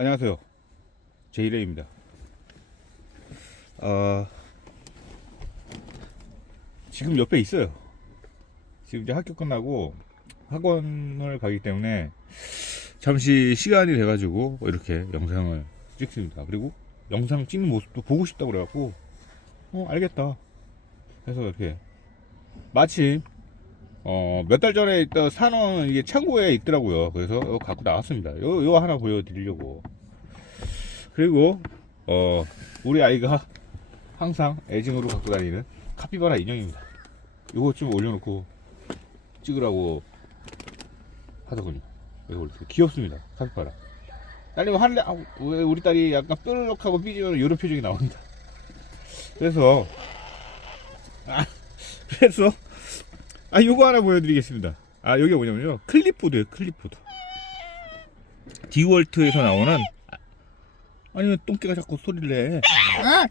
안녕하세요. 제이레입니다. 어, 지금 옆에 있어요. 지금 이제 학교 끝나고 학원을 가기 때문에 잠시 시간이 돼가지고 이렇게 영상을 찍습니다. 그리고 영상 찍는 모습도 보고 싶다고 그래갖고 어 알겠다. 해서 이렇게 마침 어, 몇 달 전에 있던 산원 이게 창고에 있더라고요. 그래서 이거 갖고 나왔습니다. 요, 요 하나 보여드리려고. 그리고, 어, 우리 아이가 항상 애증으로 갖고 다니는 카피바라 인형입니다. 요거 좀 올려놓고 찍으라고 하더군요. 그래서 올렸어요. 귀엽습니다. 카피바라. 딸님 할래? 아, 왜 우리 딸이 약간 뾰루룩하고 삐지면 이런 표정이 나옵니다. 그래서, 아, 그래서, 아, 요거 하나 보여드리겠습니다. 아, 여기가 뭐냐면요. 클립보드예요, 클립보드. 디월트에서 나오는, 아, 아니면 똥개가 자꾸 소리를 내. 아!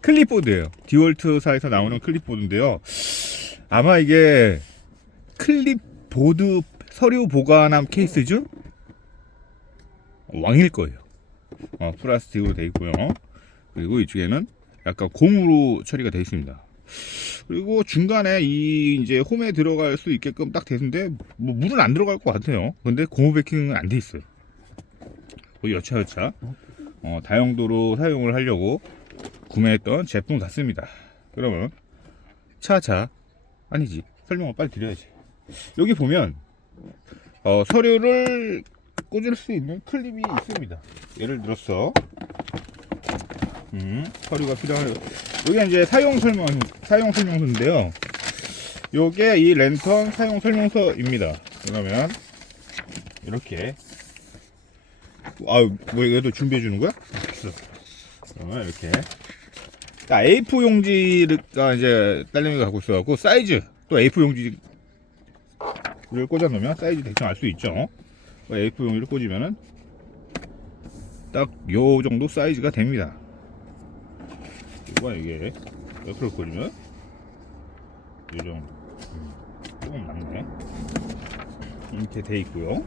클립보드예요. 디월트사에서 나오는 클립보드인데요. 아마 이게 클립보드 서류 보관함 케이스죠? 왕일 거예요. 어, 플라스틱으로 되어 있고요. 그리고 이쪽에는 약간 고무로 처리가 되어 있습니다. 그리고 중간에 이 이제 홈에 들어갈 수 있게끔 딱 되는데 뭐 물은 안 들어갈 것 같아요. 근데 고무 베킹은 안 돼 있어요. 거의 여차여차 어, 다용도로 사용을 하려고 구매했던 제품 같습니다. 그러면 차차 아니지 설명을 빨리 드려야지. 여기 보면 어, 서류를 꽂을 수 있는 클립이 있습니다. 예를 들어서 음, 서류가 필요한 여기 이제 사용 설명 사용 설명서인데요. 요게 이 랜턴 사용 설명서입니다. 그러면 이렇게 아뭐 얘도 준비해 주는 거야? 이렇게 자, A4 용지가 이제 딸내미가 갖고 있어갖고 사이즈 또 A4 용지를 꽂아 놓으면 사이즈 대충 알 수 있죠. A4 용지를 꽂으면은 딱 요 정도 사이즈가 됩니다. 이거 이게 옆으로 꽂으면 요 정도 음, 조금 남네 이렇게 돼 있고요.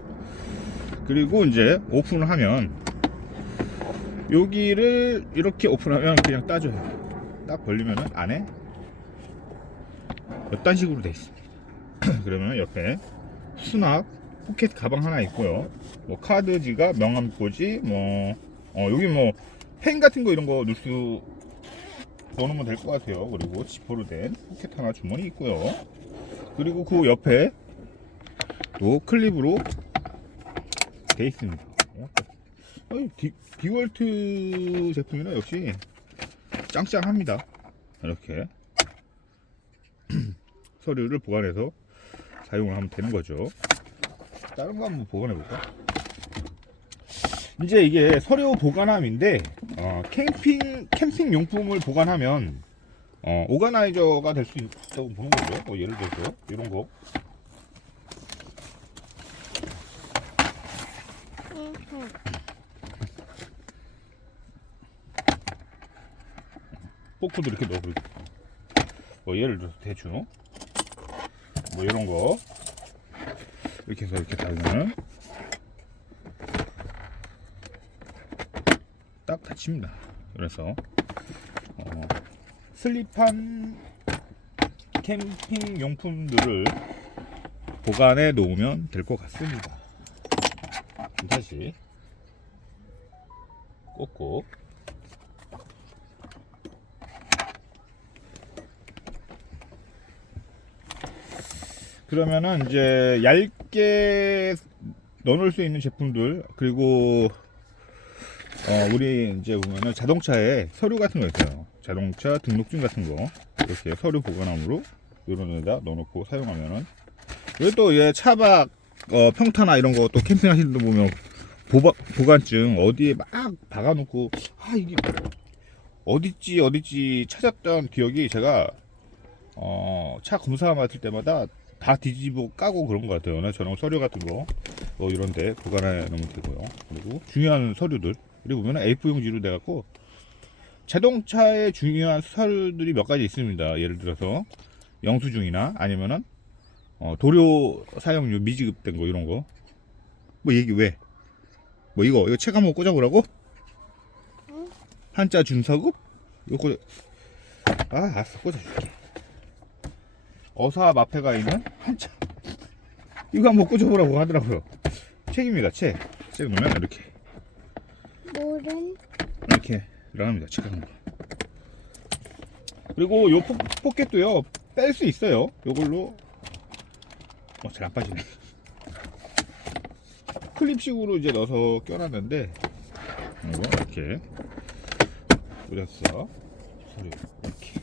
그리고 이제 오픈을 하면 여기를 이렇게 오픈하면 그냥 따줘요. 딱 벌리면은 안에 이딴 식으로 돼 있습니다. 그러면 옆에 수납 포켓 가방 하나 있고요. 뭐 카드 지갑, 명함꽂이, 뭐 어, 여기 뭐 펜 같은 거 이런 거 넣을 수 넣어놓으면 될 것 같아요. 그리고 지퍼로 된 포켓 하나 주머니 있고요. 그리고 그 옆에 또 클립으로 돼 있습니다. 디, 디월트 제품이나 역시 짱짱합니다. 이렇게 서류를 보관해서 사용을 하면 되는 거죠. 다른 거 한번 보관해 볼까? 이제 이게 서류 보관함인데 어, 캠핑 캠핑 용품을 보관하면 어, 오가나이저가 될 수 있다고 보는 거죠. 뭐 예를 들어서 이런 거. 포크도 이렇게 넣어버리고 뭐 예를 들어서 대충 뭐 이런 거. 이렇게 해서 이렇게 달면 딱 닫힙니다. 그래서 어, 슬립한 캠핑 용품들을 보관해 놓으면 될 것 같습니다. 다시 꽂고 그러면은 이제 얇게 넣어놓을 수 있는 제품들 그리고 어 우리 이제 보면은 자동차에 서류 같은 거 있어요 자동차 등록증 같은 거 이렇게 서류 보관함으로 이런 데다 넣어놓고 사용하면은 그리고 또얘 차박 어, 평타나 이런 거 또 캠핑 하시는 분 보면 보바, 보관증 어디에 막 박아놓고 아 이게 어딨지 어딨지 찾았던 기억이 제가 어, 차 검사 맡을 때마다 다 뒤집어 까고 그런 것 같아요. 네, 저런 서류 같은 거, 어, 이런데 보관해 놓으면 되고요. 그리고 중요한 서류들, 그리고 보면 A4 용지로 돼갖고 자동차에 중요한 서류들이 몇 가지 있습니다. 예를 들어서 영수증이나 아니면은 어, 도료 사용료 미지급된 거 이런 거. 뭐 얘기 왜? 뭐 이거 이거 책 한번 꽂아보라고? 응. 한자 준서급? 이거 꽂아 아 알았어 꽂아줄게 어사 마패가 있는 한자 이거 한번 꽂아보라고 하더라고요 책입니다 책 책 보면 이렇게 물은 이렇게 하는 거. 그리고 요 포, 포켓도요 뺄 수 있어요. 요걸로. 어 잘 안 빠지네. 클립식으로 이제 넣어서 껴놨는데 이렇게 뿌렸어. 이렇게.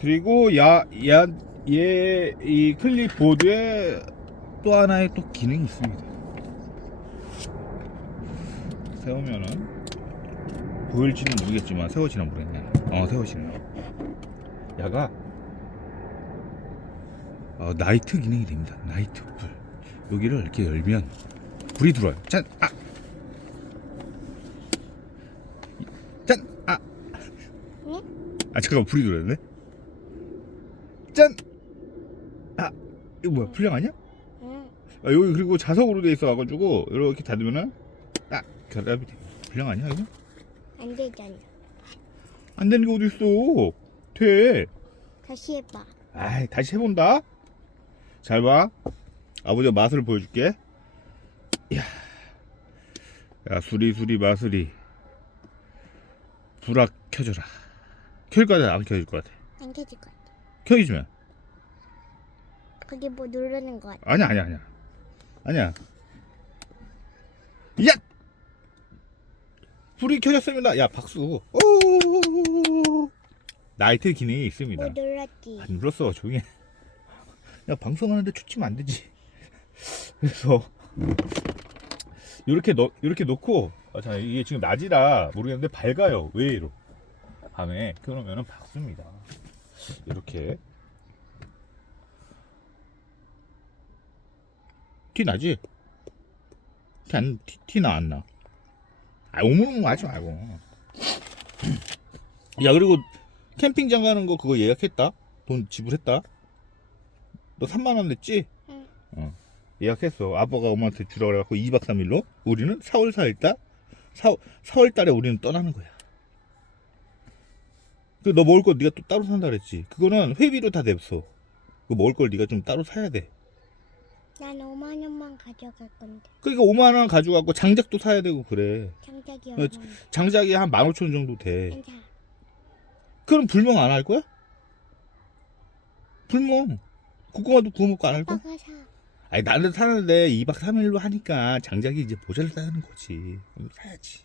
그리고 야 야 얘 이 클립보드에 또 하나의 또 기능이 있습니다 세우면은 보일지는 모르겠지만 세워지나 모르겠네 어 세워지네요 야가 어, 나이트 기능이 됩니다 나이트 불 여기를 이렇게 열면 불이 들어와요 짠! 아! 짠! 아! 아 잠깐만 불이 들어왔네 짠! 아! 이거 뭐야 불량 아니야? 응. 아, 여기 그리고 자석으로 돼 있어가지고 이렇게 닫으면은 딱 결합이 돼. 불량 아니야 이거? 안 되잖아. 안 되는 게 어딨어? 돼. 다시 해봐. 아이 다시 해본다. 잘 봐. 아버지가 맛을 보여줄게. 야, 야 수리 수리 마수리 불악 켜줘라. 켤 거야 안 켜질 것 같아. 안 켜질 것 같아. 켜주면. 거기 뭐 누르는 것 같아. 아니야 아니야 아니야. 아니야. 야 불이 켜졌습니다. 야 박수. 오! 나이트 기능이 있습니다. 뭐 눌렀지. 안 눌렀어 조용히. 해. 야 방송하는데 초치면 안 되지. 그래서 이렇게 넣 이렇게 놓고 아, 자 이게 지금 낮이라 모르겠는데 밝아요 왜이로. 밤에 그러면은 밝습니다. 이렇게. 티 나지? 티안 티, 티 나 안 나? 아 오물오물 하지 말고 야 그리고 캠핑장 가는 거 그거 예약했다? 돈 지불했다? 너 3만원 냈지? 응. 어. 예약했어. 아빠가 엄마한테 주라 그래갖고 2박 3일로 우리는 4월 4일 달 4, 4월 달에 우리는 떠나는 거야. 그 너 먹을 거 네가 또 따로 산다 그랬지. 그거는 회비로 다 냈어. 그 먹을 걸 네가 좀 따로 사야 돼. 난 5만 원만 가져갈 건데. 그러니까 5만 원 가져가고 장작도 사야 되고 그래. 장작이 어, 얼마? 장작이 한 15,000원 정도 돼. 괜찮아. 그럼 불멍 안 할 거야? 불멍. 고구마도 구워 먹고 안 할 거야? 사. 아니 나는 사는데 2박 3일로 하니까 장작이 이제 모자르다는 거지 그럼 사야지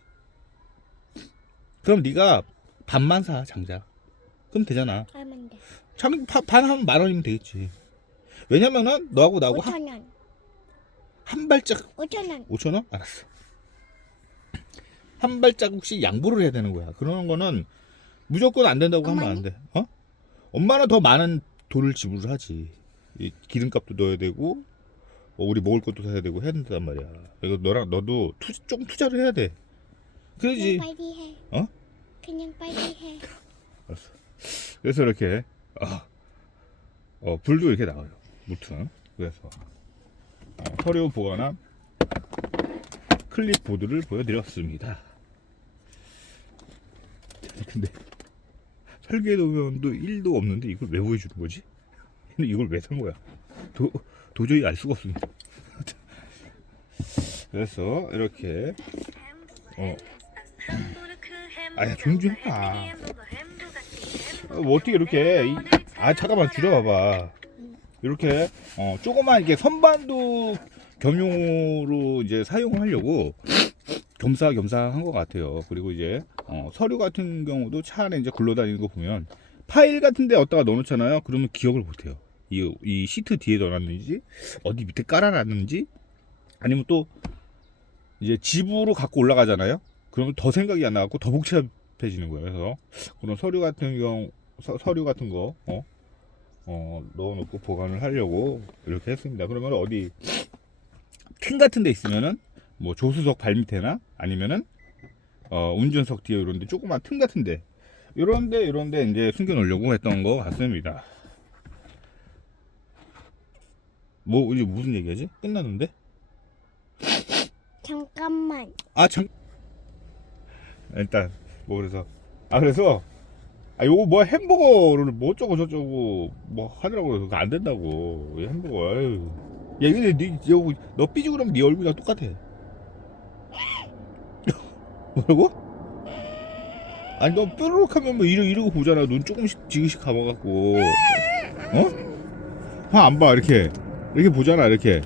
그럼 네가 반만 사 장작 그럼 되잖아 얼만데? 장, 바- 반 하면 만 원이면 되겠지 왜냐면은 너하고 나하고 한, 5천 원. 한 발짝 5천 원. 5천 원? 알았어 한 발자국씩 양보를 해야 되는 거야 그러는 거는 무조건 안 된다고 하면 엄마는? 안돼 어? 엄마는 더 많은 돈을 지불을 하지 이 기름값도 넣어야 되고 뭐 우리 먹을 것도 사야 되고 해야 된단 말이야 이거 너랑 너도 투, 좀 투자를 해야 돼 그러지 그냥 빨리 해. 어? 그냥 빨리 해. 알았어. 그래서 이렇게 아, 어, 불도 이렇게 나와요. 무튼 그래서 어, 서류 보관함 클립보드를 보여드렸습니다. 근데 설계 도면도 1도 없는데 이걸 왜 보여주는 거지? 이걸 왜 산 거야? 도, 도저히 알 수가 없습니다. 그래서 이렇게 어, 아야 조용 좀 해봐 어, 뭐 어떻게 이렇게 이- 아 잠깐만 줄여봐봐 이렇게 어 조그만 이게 선반도 겸용으로 이제 사용을 하려고 겸사겸사 한 것 같아요. 그리고 이제 어, 서류 같은 경우도 차 안에 이제 굴러다니는 거 보면 파일 같은 데 어디다가 넣어놓잖아요. 그러면 기억을 못해요. 이, 이 시트 뒤에 넣어놨는지 어디 밑에 깔아놨는지 아니면 또 이제 집으로 갖고 올라가잖아요. 그러면 더 생각이 안 나갖고 더 복잡해지는 거예요. 그래서 그런 서류 같은 경우 서, 류 같은 거 어? 어, 넣어놓고 보관을 하려고 이렇게 했습니다. 그러면 어디 厅 같은 데 있으면은 뭐 조수석 발밑에나 아니면은 어, 운전석 뒤에 이런데 조그만 틈 같은데 이런데 이런데 이제 숨겨 놓으려고 했던 것 같습니다. 뭐 이제 무슨 얘기하지? 끝났는데? 5만. 아 참. 일단 뭐 그래서 아 그래서 아 요거 뭐 햄버거를 뭐 어쩌고 저쩌고 뭐 하더라고요. 그거 안 된다고 이 햄버거. 아유. 야 근데 니 여기 너 그러면 네 얼굴이랑 똑같아. 뭐라고? 아니 너 뾰루룩 하면 뭐 이러, 이러고 보잖아 눈 조금씩 지그씩 감아갖고 어? 화 안 봐 이렇게 이렇게 보잖아 이렇게